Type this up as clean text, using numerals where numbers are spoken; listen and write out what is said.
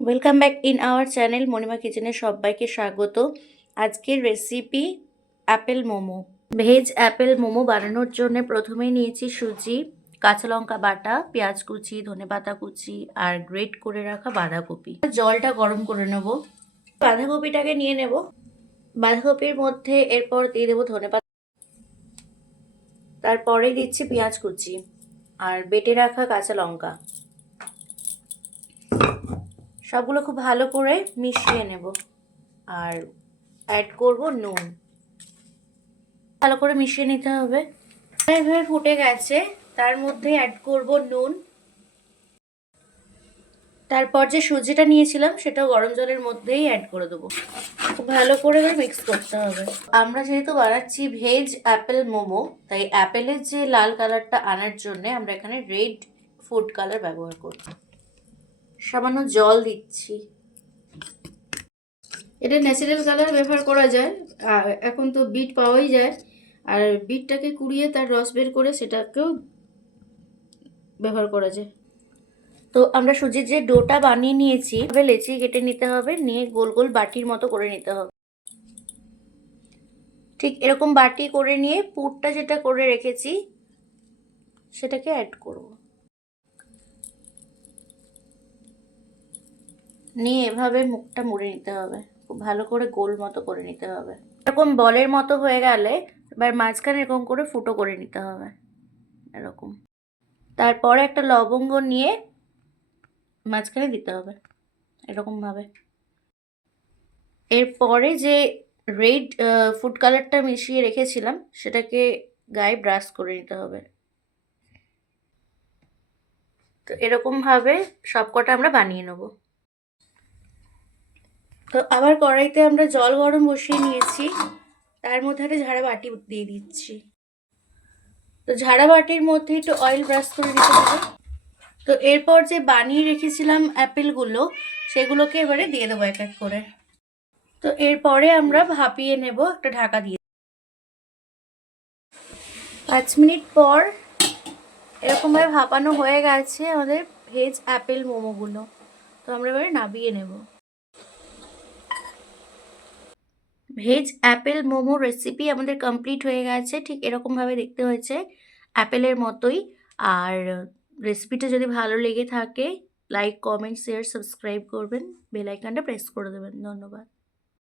Welcome back in our channel Monima কিচেনে সবাইকে স্বাগত। আজকের recipe Apple momo. Veg Apple momo বানানোর জন্য প্রথমেই নিয়েছি সুজি, কাঁচা লঙ্কা বাটা, পেঁয়াজ কুচি, ধনেপাতা কুচি আর গ্রেট করে রাখা বাঁধাকপি। জলটা গরম করে নেব। বাঁধাকপিটাকে নিয়ে নেব। বাঁধাকপির মধ্যে এরপর দিয়ে দেবো ধনেপাতা, তারপরে দিচ্ছি পেঁয়াজ কুচি আর বেটে রাখা কাঁচা লঙ্কা। সবগুলো খুব ভালো করে মিশিয়ে নেব আর অ্যাড করব নুন। ভালো করে মিশিয়ে নিতে হবে। এভাবে ফুটে গেছে, তার মধ্যে অ্যাড করব নুন। তারপর যে সুজিটা নিয়েছিলাম সেটাও গরম জলের মধ্যেই অ্যাড করে দেবো। খুব ভালো করে মিক্স করতে হবে। আমরা যেহেতু বানাচ্ছি ভেজ অ্যাপেল মোমো, তাই অ্যাপেলের যে লাল কালারটা আনার জন্য আমরা এখানে রেড ফুড কালার ব্যবহার করব। সামান্য জল দিচ্ছি। এটা ন্যাচারাল কালার ব্যবহার করা যায়, আর এখন তো বিট পাওয়াই যায়, আর বিটটাকে কুড়িয়ে তার রস বের করে সেটাকেও ব্যবহার করা যায়। তো আমরা সুজির যে ডোটা বানিয়ে নিয়েছি, এভাবে লেচি কেটে নিতে হবে, নিয়ে গোল গোল বাটির মতো করে নিতে হবে। ঠিক এরকম বাটি করে নিয়ে পুরটা যেটা করে রেখেছি সেটাকে অ্যাড করব। নিয়ে এভাবে মুখটা মুড়ে নিতে হবে, খুব ভালো করে গোল মতো করে নিতে হবে। এরকম বলের মতো হয়ে গেলে এবার মাঝখানে এরকম করে ফুটো করে নিতে হবে এরকম। তারপরে একটা লবঙ্গ নিয়ে মাঝখানে দিতে হবে এরকমভাবে। এরপরে যে রেড ফুড কালারটা মিশিয়ে রেখেছিলাম সেটাকে গায়ে ব্রাশ করে নিতে হবে। তো এরকমভাবে সবকটা আমরা বানিয়ে নেব। তো আবার কড়াইতে আমরা জল গরম বসিয়ে নিয়েছি, তার মধ্যে একটা ঝাড়া বাটি দিয়ে দিচ্ছি। তো ঝাড়া বাটির মধ্যে একটু অয়েল ব্রাশ করে দিতে হবে। তো এরপর যে বানিয়ে রেখেছিলাম অ্যাপেলগুলো সেগুলোকে এবারে দিয়ে দেবো এক এক করে। তো এরপরে আমরা ভাপিয়ে নেব একটা ঢাকা দিয়ে। 5 মিনিট পর এরকমভাবে ভাপানো হয়ে গেছে আমাদের ভেজ অ্যাপেল মোমোগুলো। তো আমরা এবারে নামিয়ে নেব। ভেজ অ্যাপেল মোমো রেসিপি আমাদের কমপ্লিট হয়ে গেছে। ঠিক এরকমভাবে দেখতে হয়েছে, অ্যাপেলের মতোই। আর রেসিপিটা যদি ভালো লেগে থাকে লাইক, কমেন্ট, শেয়ার, সাবস্ক্রাইব করবেন, বেল আইকনটা প্রেস করে দেবেন। ধন্যবাদ।